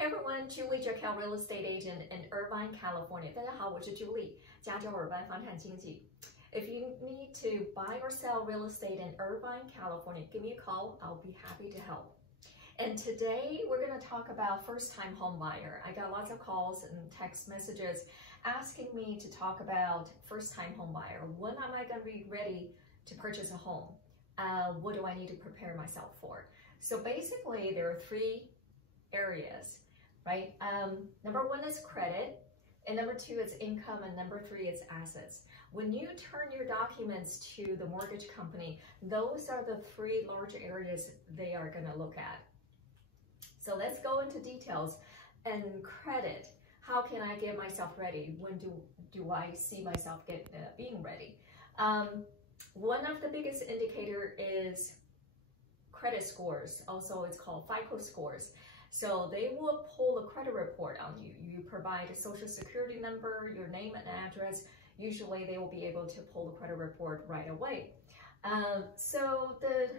everyone, Julie Jockelle, real estate agent in Irvine, California. 大家好，我是 Julie， 加州尔湾房产经纪。If you need to buy or sell real estate in Irvine, California, give me a call. I'll be happy to help. And today we're going to talk about first-time home buyer. I got lots of calls and text messages asking me to talk about first-time home buyer. When am I going to be ready to purchase a home? What do I need to prepare myself for? So basically, there are three areas, right? Number one is credit, and number two is income, and number three is assets. When you turn your documents to the mortgage company, those are the three large areas they are going to look at. So let's go into details. And credit, how can I get myself ready? When do I see myself being ready? One of the biggest indicator is credit scores. Also, it's called FICO scores. So they will pull a credit report on you. You provide a social security number, your name and address. Usually they will be able to pull the credit report right away. So the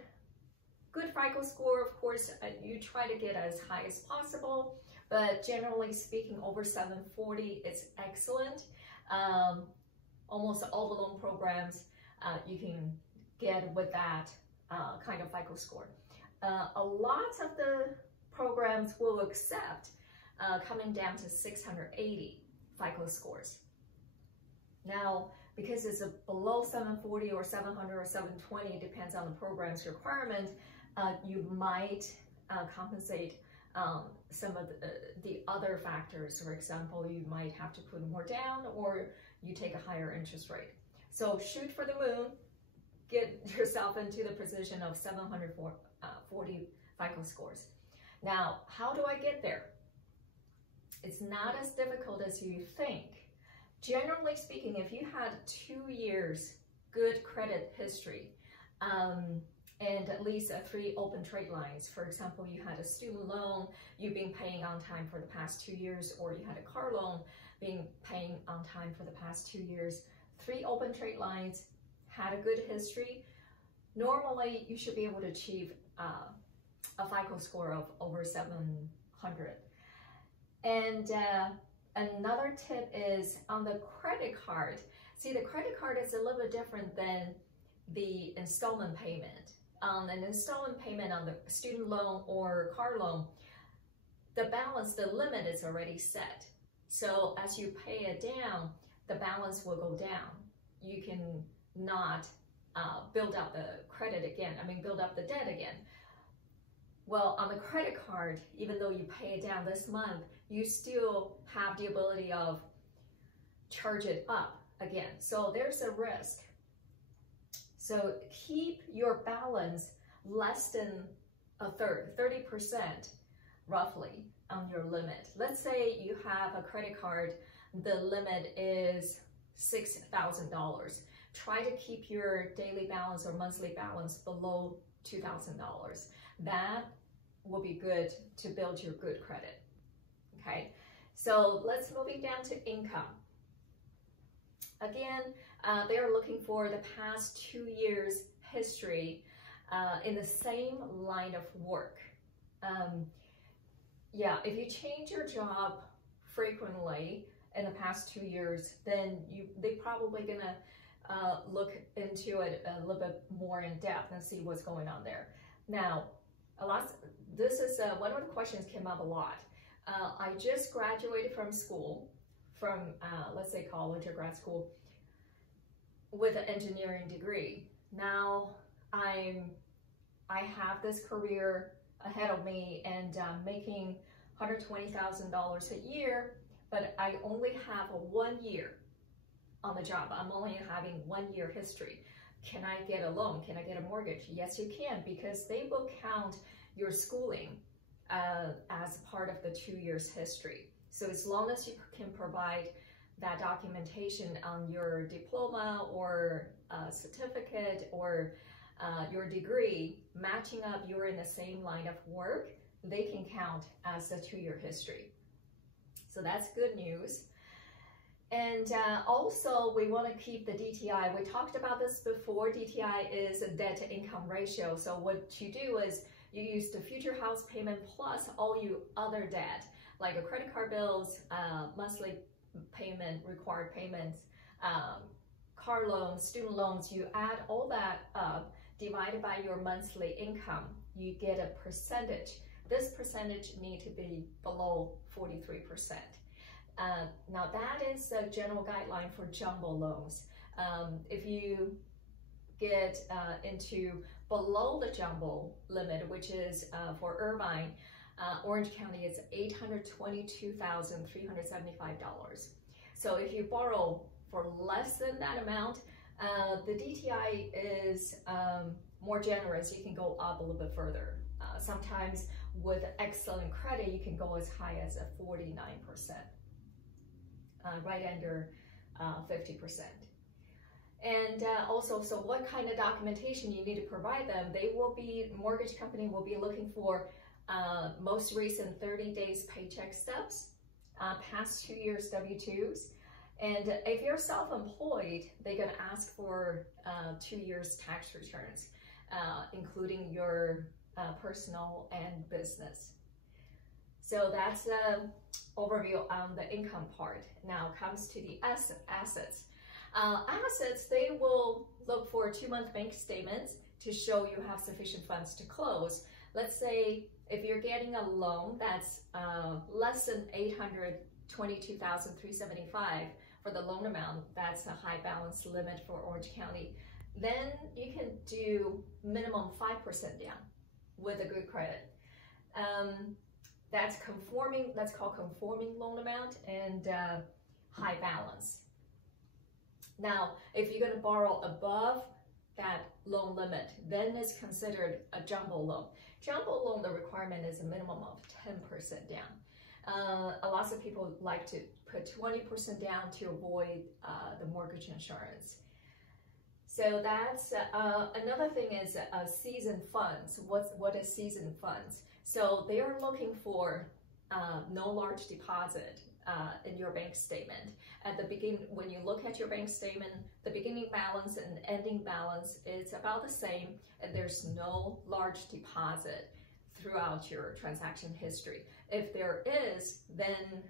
good FICO score, of course, you try to get as high as possible, but generally speaking, over 740 is excellent. Almost all the loan programs you can get with that kind of FICO score. A lot of the programs will accept coming down to 680 FICO scores. Now, because it's below 740 or 700 or 720, depends on the program's requirement, you might compensate some of the other factors. For example, you might have to put more down or you take a higher interest rate. So shoot for the moon, get yourself into the position of 740 FICO scores. Now, how do I get there? It's not as difficult as you think. Generally speaking, if you had 2 years good credit history and at least 3 open trade lines, for example, you had a student loan, you've been paying on time for the past 2 years, or you had a car loan, been paying on time for the past 2 years, 3 open trade lines, had a good history, normally you should be able to achieve a FICO score of over 700. And another tip is on the credit card. See, the credit card is a little bit different than the installment payment. An installment payment on the student loan or car loan, the balance, the limit is already set. So as you pay it down, the balance will go down. You can not build up the credit again, build up the debt again. Well, on the credit card, even though you pay it down this month, you still have the ability of charge it up again. So there's a risk. So keep your balance less than a third, 30% roughly on your limit. Let's say you have a credit card, the limit is $6,000. Try to keep your daily balance or monthly balance below $2,000. That will be good to build your good credit. Okay, so let's moving down to income. Again, they are looking for the past 2 years history in the same line of work. Yeah, if you change your job frequently in the past 2 years, then they probably gonna look into it a little bit more in depth and see what's going on there. Now, this is one of the questions came up a lot. I just graduated from school, from let's say college or grad school, with an engineering degree. Now I have this career ahead of me and making $120,000 a year, but I only have 1 year on the job. I'm only having 1 year history. Can I get a loan? Can I get a mortgage? Yes, you can, because they will count your schooling as part of the 2 years history. So as long as you can provide that documentation on your diploma or certificate or your degree matching up, you're in the same line of work, they can count as a 2 year history. So that's good news. And also, we want to keep the DTI. We talked about this before. DTI is a debt to income ratio. So what you do is you use the future house payment plus all your other debt, like a credit card bills, monthly payment, required payments, car loans, student loans, you add all that up, divided by your monthly income, you get a percentage. This percentage need to be below 43%. Now that is a general guideline for jumbo loans. If you get into below the jumbo limit, which is for Irvine, Orange County is $822,375. So if you borrow for less than that amount, the DTI is more generous. You can go up a little bit further. Sometimes with excellent credit, you can go as high as a 49%, right under 50%. And also, so what kind of documentation you need to provide them? Mortgage company will be looking for most recent 30 days paycheck stubs, past 2 years W-2s. And if you're self-employed, they're gonna ask for 2 years tax returns, including your personal and business. So that's the overview on the income part. Now comes to the assets. Assets, they will look for 2-month bank statements to show you have sufficient funds to close. Let's say if you're getting a loan that's less than $822,375 for the loan amount, that's a high balance limit for Orange County, then you can do minimum 5% down with a good credit. That's called conforming loan amount and high balance. Now, if you're going to borrow above that loan limit, then it's considered a jumbo loan. Jumbo loan, the requirement is a minimum of 10% down. A lot of people like to put 20% down to avoid the mortgage insurance. So that's another thing is seasoned funds. What is seasoned funds? So they are looking for no large deposit in your bank statement. At the beginning, when you look at your bank statement, the beginning balance and ending balance is about the same, and there's no large deposit throughout your transaction history. If there is, then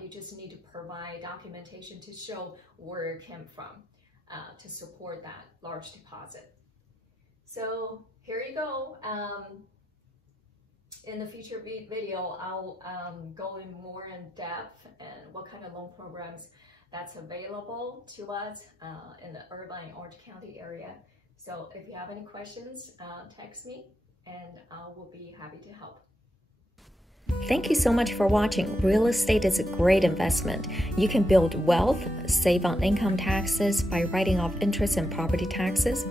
you just need to provide documentation to show where it came from to support that large deposit. So here you go. In the future video, I'll go in more in depth and what kind of loan programs that's available to us in the Irvine, Orange County area. So if you have any questions, text me and I will be happy to help. Thank you so much for watching. Real estate is a great investment. You can build wealth, save on income taxes by writing off interest and property taxes.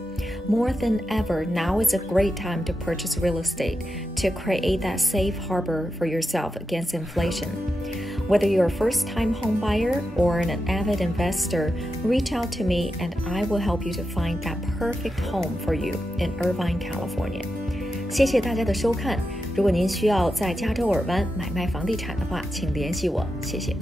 More than ever, now is a great time to purchase real estate to create that safe harbor for yourself against inflation. Whether you're a first-time home buyer or an avid investor, reach out to me and I will help you to find that perfect home for you in Irvine, California. 谢谢大家的收看。如果您需要在加州尔湾买卖房地产的话，请联系我，谢谢。